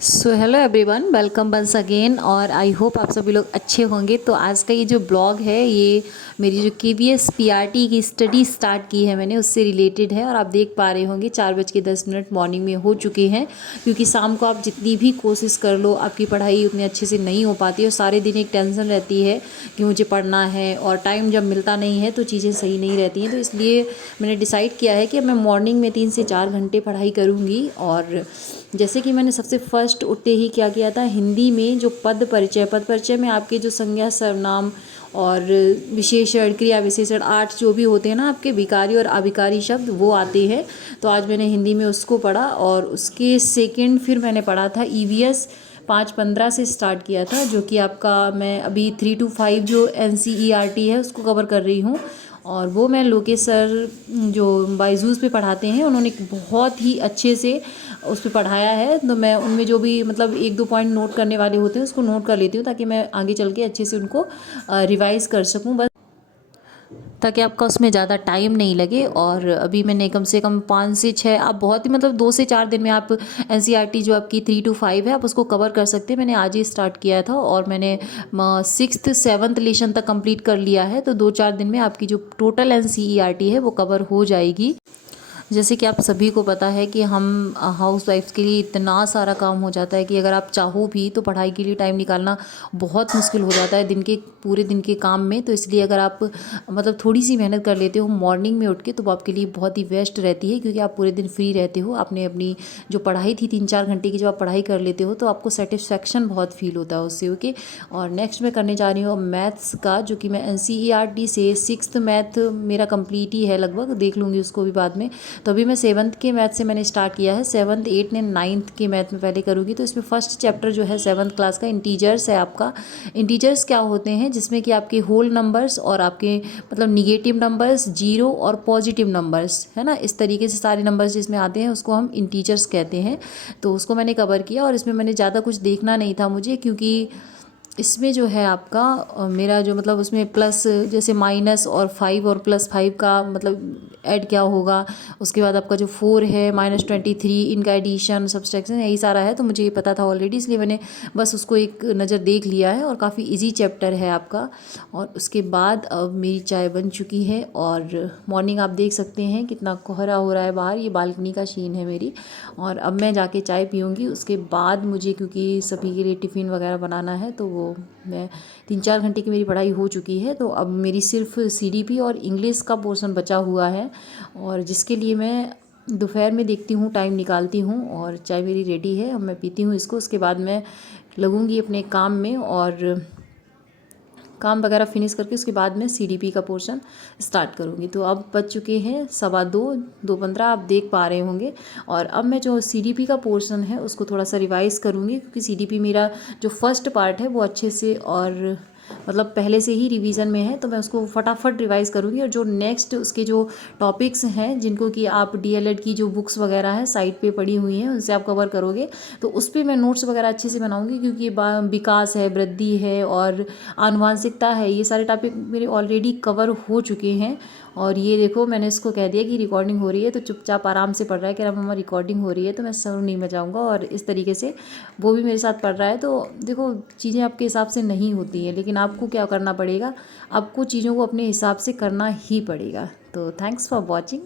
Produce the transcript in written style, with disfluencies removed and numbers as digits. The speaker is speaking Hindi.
सो hello everyone, welcome once again. और आई होप आप सभी लोग अच्छे होंगे। तो आज का ये जो ब्लॉग है ये मेरी जो KVS PRT की स्टडी स्टार्ट की है मैंने, उससे रिलेटेड है। और आप देख पा रहे होंगे 4:10 मॉर्निंग में हो चुके हैं, क्योंकि शाम को आप जितनी भी कोशिश कर लो आपकी पढ़ाई उतनी अच्छे से नहीं हो पाती और सारे दिन एक टेंशन रहती है कि मुझे पढ़ना है, और टाइम जब मिलता नहीं है तो चीज़ें सही नहीं रहती हैं। तो इसलिए मैंने डिसाइड किया है कि मैं मॉर्निंग में 3 से 4 घंटे पढ़ाई करूँगी। और जैसे कि मैंने सबसे फर्स्ट उठते ही क्या किया था, हिंदी में जो पद परिचय में आपके जो संज्ञा सर्वनाम और विशेषण, क्रिया विशेषण, 8 जो भी होते हैं ना आपके विकारी और अविकारी शब्द, वो आते हैं। तो आज मैंने हिंदी में उसको पढ़ा। और उसके सेकंड फिर मैंने पढ़ा था EVS 5:15 से स्टार्ट किया था, जो कि आपका मैं अभी 3 to 5 जो NCERT है उसको कवर कर रही हूँ। और वो मैं लोकेश सर जो बायजूस पे पढ़ाते हैं, उन्होंने बहुत ही अच्छे से उस पे पढ़ाया है। तो मैं उनमें जो भी मतलब 1-2 पॉइंट नोट करने वाले होते हैं उसको नोट कर लेती हूँ, ताकि मैं आगे चल के अच्छे से उनको रिवाइज कर सकूँ, बस ताकि आपका उसमें ज़्यादा टाइम नहीं लगे। और अभी मैंने कम से कम 5 से 6, आप बहुत ही मतलब 2 से 4 दिन में आप NCERT जो आपकी 3 to 5 है आप उसको कवर कर सकते हैं। मैंने आज ही स्टार्ट किया था और मैंने 6th 7th लेशन तक कंप्लीट कर लिया है। तो 2-4 दिन में आपकी जो टोटल NCERT है वो कवर हो जाएगी। जैसे कि आप सभी को पता है कि हम हाउस वाइफ्स के लिए इतना सारा काम हो जाता है कि अगर आप चाहो भी तो पढ़ाई के लिए टाइम निकालना बहुत मुश्किल हो जाता है दिन के पूरे दिन के काम में। तो इसलिए अगर आप मतलब थोड़ी सी मेहनत कर लेते हो मॉर्निंग में उठ के, तो वो आपके लिए बहुत ही बेस्ट रहती है, क्योंकि आप पूरे दिन फ्री रहते हो। आपने अपनी जो पढ़ाई थी 3-4 घंटे की, जब आप पढ़ाई कर लेते हो तो आपको सेटिस्फेक्शन बहुत फील होता है उससे। ओके। और नेक्स्ट मैं करने जा रही हूँ मैथ्स का, जो कि मैं NCERT से 6th मैथ मेरा कंप्लीट ही है लगभग, देख लूँगी उसको भी बाद में। तो अभी मैं 7th के मैथ से मैंने स्टार्ट किया है। 7th 8th एंड 9th के मैथ में पहले करूँगी। तो इसमें फर्स्ट चैप्टर जो है 7th क्लास का इंटीजर्स है आपका। इंटीजर्स क्या होते हैं, जिसमें कि आपके होल नंबर्स और आपके मतलब निगेटिव नंबर्स, जीरो और पॉजिटिव नंबर्स, है ना, इस तरीके से सारे नंबर्स जिसमें आते हैं उसको हम इंटीजर्स कहते हैं। तो उसको मैंने कवर किया। और इसमें मैंने ज़्यादा कुछ देखना नहीं था मुझे, क्योंकि इसमें जो है आपका मेरा जो मतलब उसमें प्लस जैसे -5 और +5 का मतलब ऐड क्या होगा, उसके बाद आपका जो 4 है -23, इनका एडिशन सब्सट्रैक्शन, यही सारा है। तो मुझे ये पता था ऑलरेडी, इसलिए मैंने बस उसको एक नज़र देख लिया है। और काफ़ी इजी चैप्टर है आपका। और उसके बाद अब मेरी चाय बन चुकी है। और मॉर्निंग आप देख सकते हैं कितना कोहरा हो रहा है बाहर, ये बालकनी का सीन है मेरी। और अब मैं जाके चाय पीऊँगी। उसके बाद मुझे, क्योंकि सभी के लिए टिफ़िन वगैरह बनाना है, तो वो मैं 3-4 घंटे की मेरी पढ़ाई हो चुकी है। तो अब मेरी सिर्फ CDP और इंग्लिश का पोर्शन बचा हुआ है, और जिसके लिए मैं दोपहर में देखती हूँ, टाइम निकालती हूँ। और चाय मेरी रेडी है, अब मैं पीती हूँ इसको। उसके बाद मैं लगूँगी अपने काम में, और काम वगैरह फिनिश करके उसके बाद मैं CDP का पोर्शन स्टार्ट करूँगी। तो अब बज चुके हैं 2:15, 2:15 आप देख पा रहे होंगे। और अब मैं जो CDP का पोर्शन है उसको थोड़ा सा रिवाइज़ करूँगी, क्योंकि CDP मेरा जो फर्स्ट पार्ट है वो अच्छे से और मतलब पहले से ही रिवीजन में है। तो मैं उसको फटाफट रिवाइज़ करूँगी। और जो नेक्स्ट उसके जो टॉपिक्स हैं, जिनको कि आप DLED की जो बुक्स वगैरह हैं साइट पे पड़ी हुई हैं, उनसे आप कवर करोगे, तो उस पर मैं नोट्स वगैरह अच्छे से बनाऊँगी। क्योंकि विकास है, वृद्धि है और आनुवांशिकता है, ये सारे टॉपिक मेरे ऑलरेडी कवर हो चुके हैं। और ये देखो, मैंने इसको कह दिया कि रिकॉर्डिंग हो रही है, तो चुपचाप आराम से पढ़ रहा है, कह रहा मम्मा रिकॉर्डिंग हो रही है, तो मैं सर नहीं बजाऊंगा। और इस तरीके से वो भी मेरे साथ पढ़ रहा है। तो देखो, चीज़ें आपके हिसाब से नहीं होती हैं, लेकिन आपको क्या करना पड़ेगा, आपको चीज़ों को अपने हिसाब से करना ही पड़ेगा। तो थैंक्स फॉर वॉचिंग।